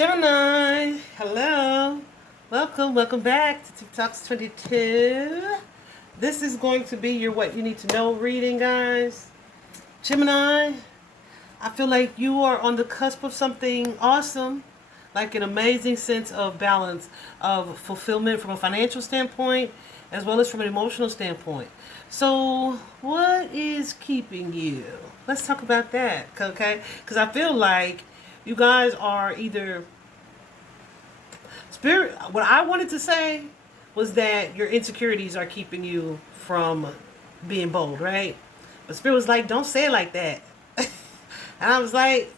Gemini, hello. Welcome back to Tiff Talks 22. This is going to be your what you need to know reading, guys. Gemini, I feel like you are on the cusp of something awesome, like an amazing sense of balance, of fulfillment from a financial standpoint, as well as from an emotional standpoint. So, what is keeping you? Let's talk about that, okay? Because I feel like you guys are either spirit. What I wanted to say was that your insecurities are keeping you from being bold, right? But spirit was like, don't say it like that. And I was like,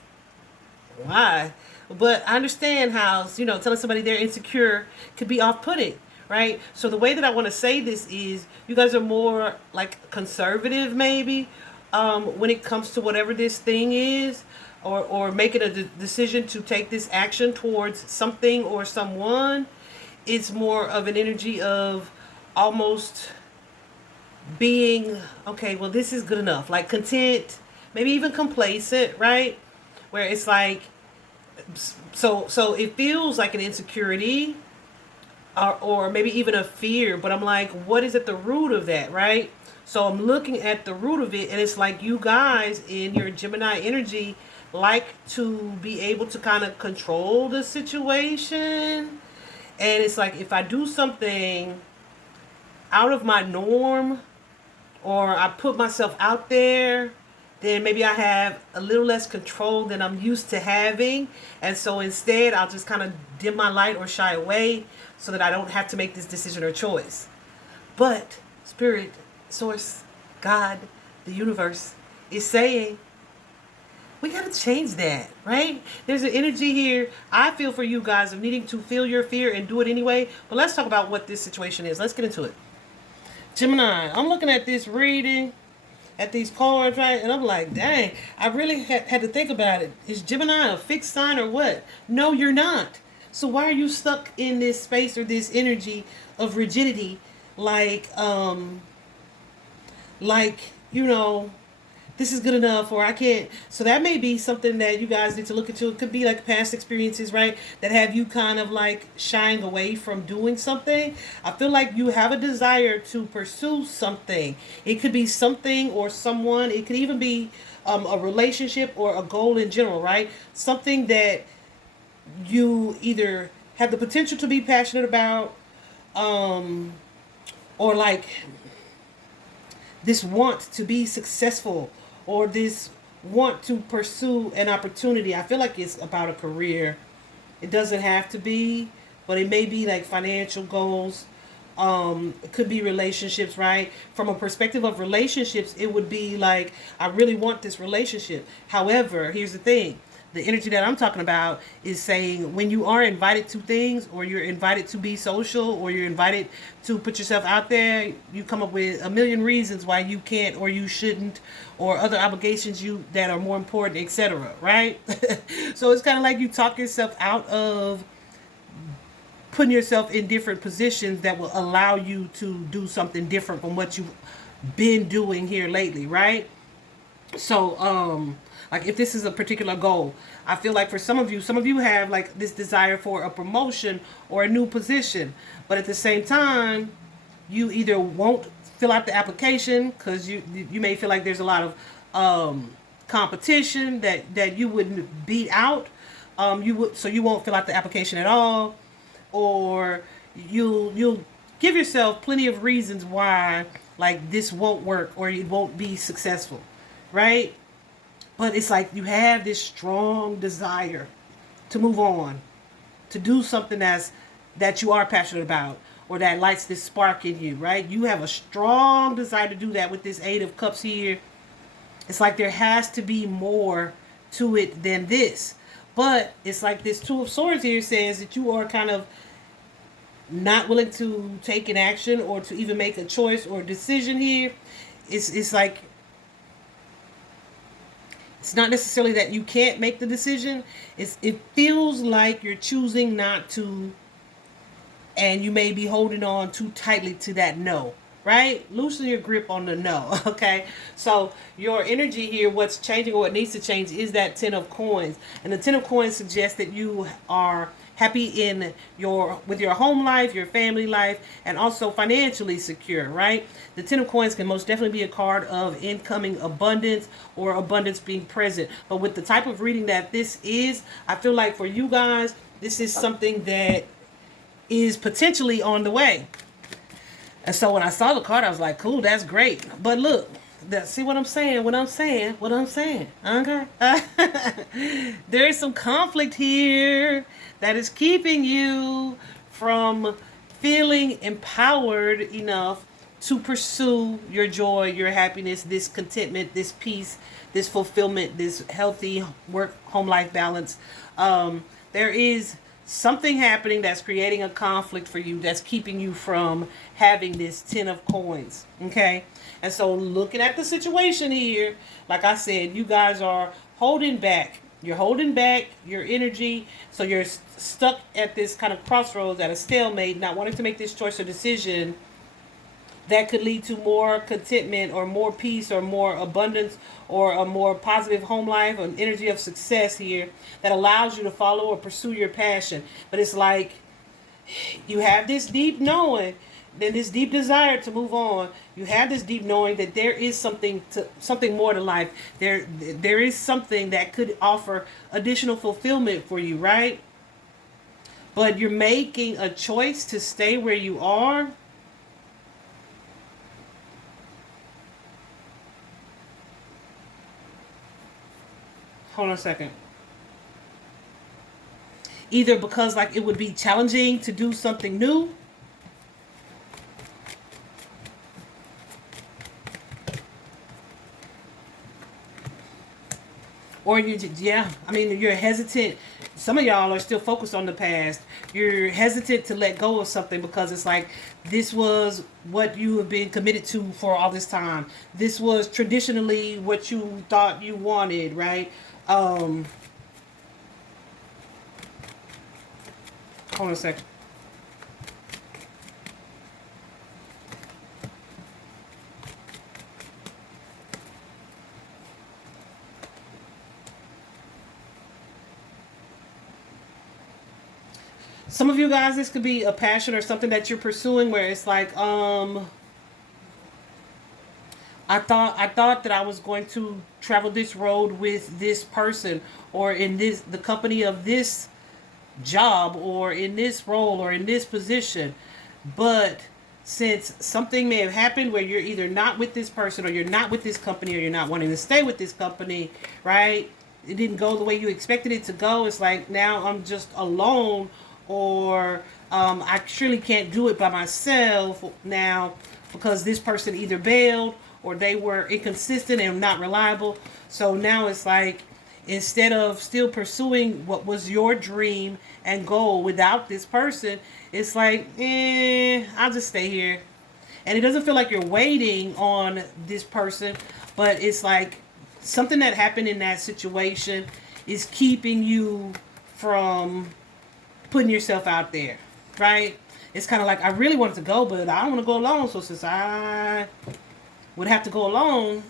why? But I understand how, telling somebody they're insecure could be off-putting, right? So the way that I want to say this is you guys are more like conservative, maybe, when it comes to whatever this thing is, or making a decision to take this action towards something or someone. It's more of an energy of almost being, okay, well, this is good enough. Like content, maybe even complacent, right? Where it's like, so it feels like an insecurity, or maybe even a fear, but I'm like, what is at the root of that, right? So I'm looking at the root of it, and it's like you guys in your Gemini energy like to be able to kind of control the situation. And it's like, if I do something out of my norm, or I put myself out there, then maybe I have a little less control than I'm used to having. And so instead, I'll just kind of dim my light or shy away so that I don't have to make this decision or choice. But Spirit, Source, God, the universe is saying, we got to change that, right? There's an energy here, I feel, for you guys of needing to feel your fear and do it anyway. But let's talk about what this situation is. Let's get into it. Gemini, I'm looking at this reading, at these cards, right? And I'm like, dang, I really had to think about it. Is Gemini a fixed sign or what? No, you're not. So why are you stuck in this space or this energy of rigidity? Like, this is good enough, or I can't. So that may be something that you guys need to look into. It could be like past experiences, right, that have you kind of like shying away from doing something. I feel like you have a desire to pursue something. It could be something or someone. It could even be a relationship or a goal in general, right? Something that you either have the potential to be passionate about, or like this want to be successful, or this want to pursue an opportunity. I feel like it's about a career. It doesn't have to be, but it may be like financial goals. It could be relationships, right? From a perspective of relationships, it would be like, I really want this relationship. However, here's the thing. The energy that I'm talking about is saying when you are invited to things, or you're invited to be social, or you're invited to put yourself out there, you come up with a million reasons why you can't or you shouldn't, or other obligations you that are more important, etc. Right? So it's kind of like you talk yourself out of putting yourself in different positions that will allow you to do something different from what you've been doing here lately, right? So, like if this is a particular goal, I feel like for some of you have like this desire for a promotion or a new position, but at the same time, you either won't fill out the application because you may feel like there's a lot of competition that you wouldn't beat out. You won't fill out the application at all, or you'll give yourself plenty of reasons why like this won't work or it won't be successful, right? But it's like you have this strong desire to move on, to do something that you are passionate about, or that lights this spark in you, right? You have a strong desire to do that with this Eight of Cups here. It's like there has to be more to it than this. But it's like this Two of Swords here says that you are kind of not willing to take an action or to even make a choice or a decision here. It's like, it's not necessarily that you can't make the decision. It feels like you're choosing not to, and you may be holding on too tightly to that no. right? Loosen your grip on the no, okay? So your energy here, what's changing or what needs to change is that 10 of coins. And the 10 of coins suggests that you are happy in with your home life, your family life, and also financially secure, right? The 10 of coins can most definitely be a card of incoming abundance or abundance being present. But with the type of reading that this is, I feel like for you guys, this is something that is potentially on the way. And so when I saw the card, I was like, cool, that's great. But look, see what I'm saying? What I'm saying. Okay? There is some conflict here that is keeping you from feeling empowered enough to pursue your joy, your happiness, this contentment, this peace, this fulfillment, this healthy work home life balance. There is something happening that's creating a conflict for you that's keeping you from having this 10 of coins. Okay? And so looking at the situation here, like I said, you guys are holding back. You're holding back your energy. So you're stuck at this kind of crossroads, at a stalemate, not wanting to make this choice or decision that could lead to more contentment or more peace or more abundance or a more positive home life, an energy of success here that allows you to follow or pursue your passion. But it's like you have this deep knowing, then this deep desire to move on. You have this deep knowing that there is something more to life. There is something that could offer additional fulfillment for you, right? But you're making a choice to stay where you are. Hold on a second. Either because like it would be challenging to do something new, or you're hesitant. Some of y'all are still focused on the past. You're hesitant to let go of something because it's like this was what you have been committed to for all this time. This was traditionally what you thought you wanted, right? Hold on a second. Some of you guys, this could be a passion or something that you're pursuing where it's like, I thought that I was going to travel this road with this person or in the company of this job or in this role or in this position. But since something may have happened where you're either not with this person or you're not with this company or you're not wanting to stay with this company, right? It didn't go the way you expected it to go. It's like now I'm just alone, or I surely can't do it by myself now because this person either bailed or they were inconsistent and not reliable. So now it's like instead of still pursuing what was your dream and goal without this person, it's like, I'll just stay here. And it doesn't feel like you're waiting on this person, but it's like something that happened in that situation is keeping you from putting yourself out there, right? It's kind of like I really wanted to go, but I don't want to go alone. So since I would have to go alone,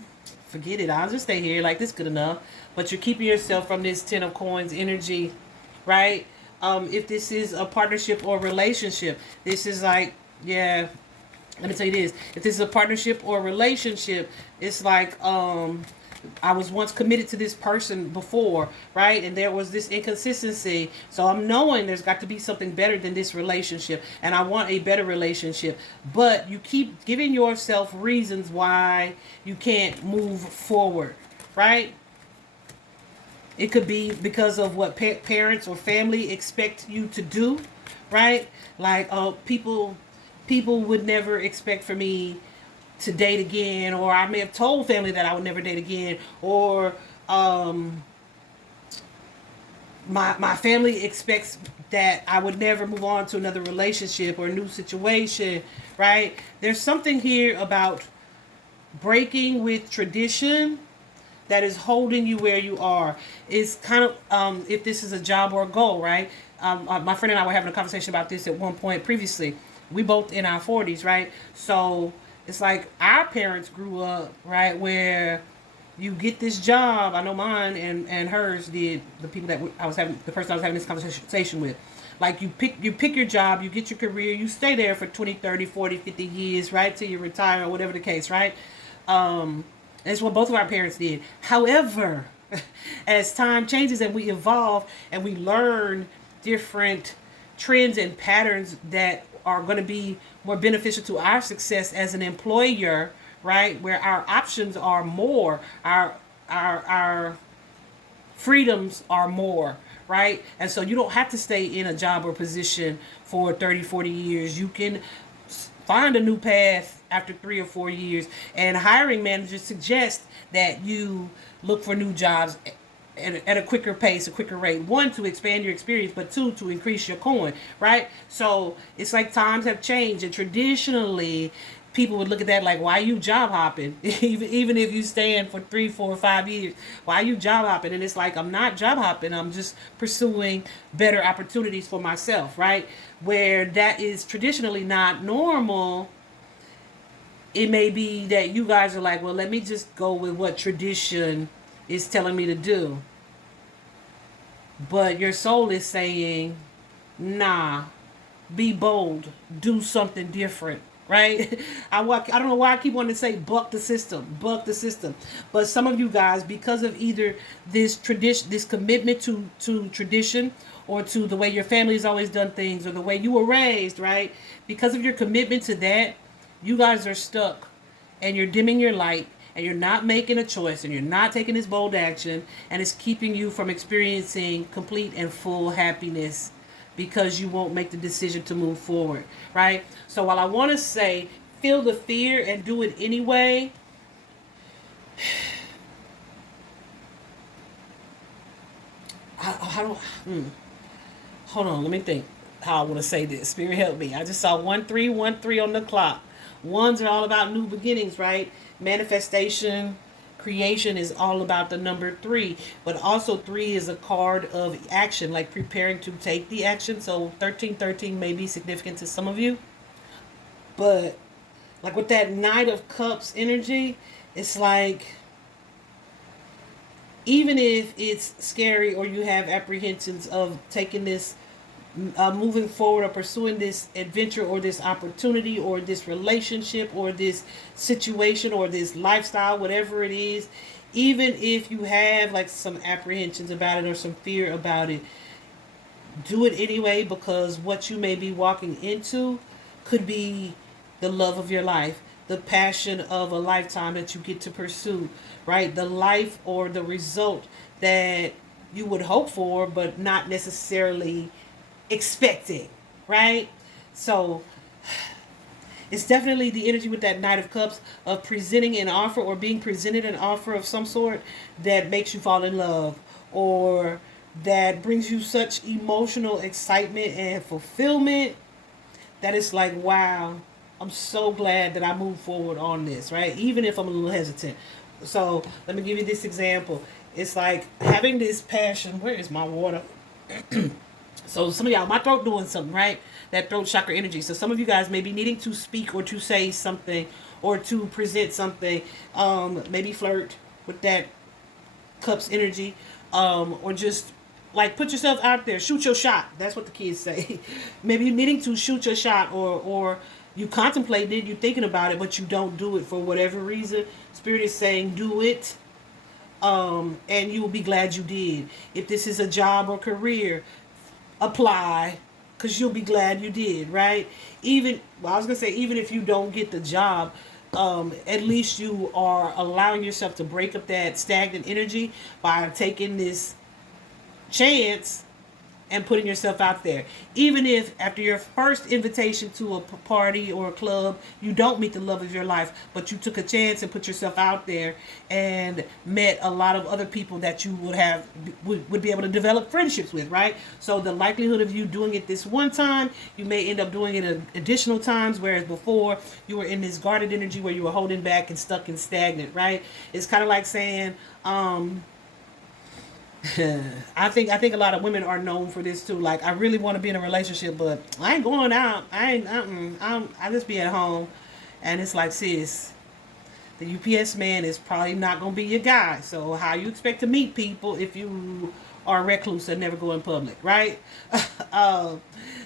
forget it. I'll just stay here. Like, this good enough. But you're keeping yourself from this 10 of coins energy, right? If this is a partnership or relationship, this is like, yeah, let me tell you this. If this is a partnership or relationship, it's like, I was once committed to this person before, right? And there was this inconsistency. So I'm knowing there's got to be something better than this relationship. And I want a better relationship. But you keep giving yourself reasons why you can't move forward, right? It could be because of what parents or family expect you to do, right? Like, people would never expect for me to date again, or I may have told family that I would never date again, or my family expects that I would never move on to another relationship or a new situation, right? There's something here about breaking with tradition that is holding you where you are. It's kind of, if this is a job or a goal, right? My friend and I were having a conversation about this at one point previously. We both in our 40s, right? So It's like our parents grew up, right, where you get this job. I know mine and hers did. The people that the person I was having this conversation with, like you pick your job, you get your career, you stay there for 20, 30, 40, 50 years, right, till you retire or whatever the case, right? That's what both of our parents did. However, as time changes and we evolve and we learn different trends and patterns that are going to be more beneficial to our success as an employer, right? Where our options are more, our freedoms are more, right? And so you don't have to stay in a job or position for 30, 40 years. You can find a new path after 3 or 4 years. And hiring managers suggest that you look for new jobs at a quicker pace, a quicker rate. One, to expand your experience, but two, to increase your coin, right? So it's like times have changed, and traditionally, people would look at that like, why are you job hopping? Even if you stand for 3, 4, 5 years, why are you job hopping? And it's like, I'm not job hopping. I'm just pursuing better opportunities for myself, right? Where that is traditionally not normal. It may be that you guys are like, well, let me just go with what tradition is telling me to do. But your soul is saying, nah, be bold, do something different, right? I don't know why I keep wanting to say buck the system, but some of you guys, because of either this tradition, this commitment to tradition, or to the way your family has always done things, or the way you were raised, right? Because of your commitment to that, you guys are stuck, and you're dimming your light, and you're not making a choice, and you're not taking this bold action, and it's keeping you from experiencing complete and full happiness because you won't make the decision to move forward, right? So while I want to say feel the fear and do it anyway, hold on, let me think how I want to say this. Spirit, help me. I just saw 1313 on the clock. Ones are all about new beginnings, right? Manifestation, creation is all about the number 3, but also 3 is a card of action, like preparing to take the action. So 1313 may be significant to some of you, but like with that Knight of Cups energy, it's like, even if it's scary or you have apprehensions of taking this, moving forward or pursuing this adventure or this opportunity or this relationship or this situation or this lifestyle, whatever it is, even if you have like some apprehensions about it or some fear about it, do it anyway, because what you may be walking into could be the love of your life, the passion of a lifetime that you get to pursue, right? The life or the result that you would hope for, but not necessarily expecting, right? So it's definitely the energy with that Knight of Cups of presenting an offer or being presented an offer of some sort that makes you fall in love, or that brings you such emotional excitement and fulfillment that it's like, wow, I'm so glad that I moved forward on this, right? Even if I'm a little hesitant. So let me give you this example. It's like having this passion. Where is my water? So some of y'all, my throat doing something, right? That throat chakra energy. So some of you guys may be needing to speak or to say something or to present something. Maybe flirt with that cups energy. Or just like put yourself out there. Shoot your shot. That's what the kids say. Maybe you're needing to shoot your shot, or you contemplate it, you're thinking about it, but you don't do it for whatever reason. Spirit is saying do it. And you will be glad you did. If this is a job or career, apply, because you'll be glad you did, right? Even if you don't get the job, at least you are allowing yourself to break up that stagnant energy by taking this chance and putting yourself out there. Even if after your first invitation to a party or a club, you don't meet the love of your life, but you took a chance and put yourself out there and met a lot of other people that you would be able to develop friendships with, right? So the likelihood of you doing it this one time, you may end up doing it additional times, whereas before you were in this guarded energy where you were holding back and stuck and stagnant, right? It's kind of like saying, I think a lot of women are known for this too. Like, I really want to be in a relationship, but I ain't going out. I just be at home. And it's like, sis, the UPS man is probably not going to be your guy. So how you expect to meet people if you are a recluse and never go in public, right? uh,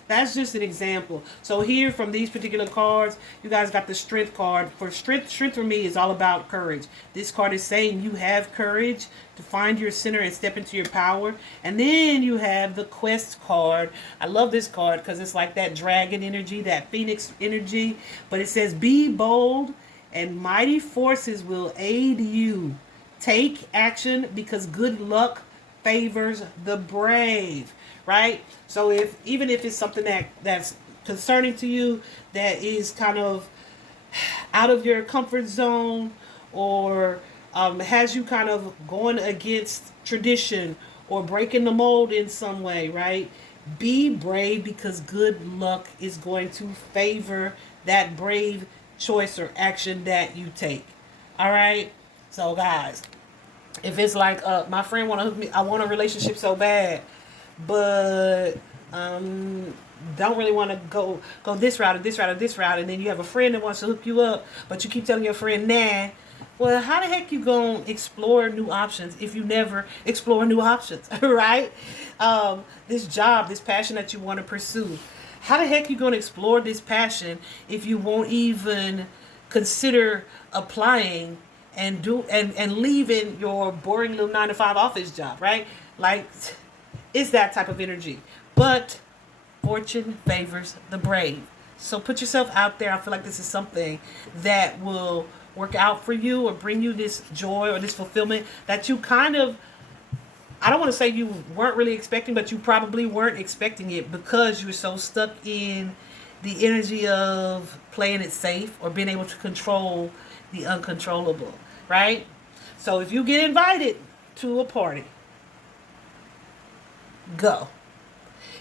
that's just an example. So here from these particular cards, you guys got the strength card. For strength for me is all about courage. This card is saying you have courage to find your center and step into your power. And then you have the quest card. I love this card because it's like that dragon energy, that phoenix energy. But it says be bold and mighty forces will aid you. Take action because good luck favors the brave, right? So even if it's something that's concerning to you, that is kind of out of your comfort zone, or has you kind of going against tradition or breaking the mold in some way, right? Be brave because good luck is going to favor that brave choice or action that you take. All right? So guys, if it's like my friend want to hook me, I want a relationship so bad, but don't really want to go this route or this route or this route, and then you have a friend that wants to hook you up, but you keep telling your friend nah. Well, how the heck you gonna explore new options if you never explore new options, right? This job, this passion that you want to pursue, how the heck you gonna explore this passion if you won't even consider applying and leaving your boring little 9-to-5 office job, right? Like, it's that type of energy. But fortune favors the brave. So put yourself out there. I feel like this is something that will work out for you or bring you this joy or this fulfillment that you kind of, I don't want to say you weren't really expecting, but you probably weren't expecting it because you're so stuck in the energy of playing it safe or being able to control the uncontrollable, right? So if you get invited to a party, go.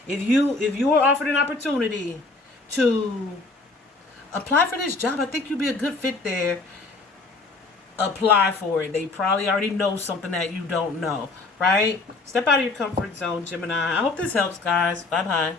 If you are offered an opportunity to apply for this job, I think you'd be a good fit there. Apply for it. They probably already know something that you don't know, right? Step out of your comfort zone, Gemini. I hope this helps, guys. Bye-bye.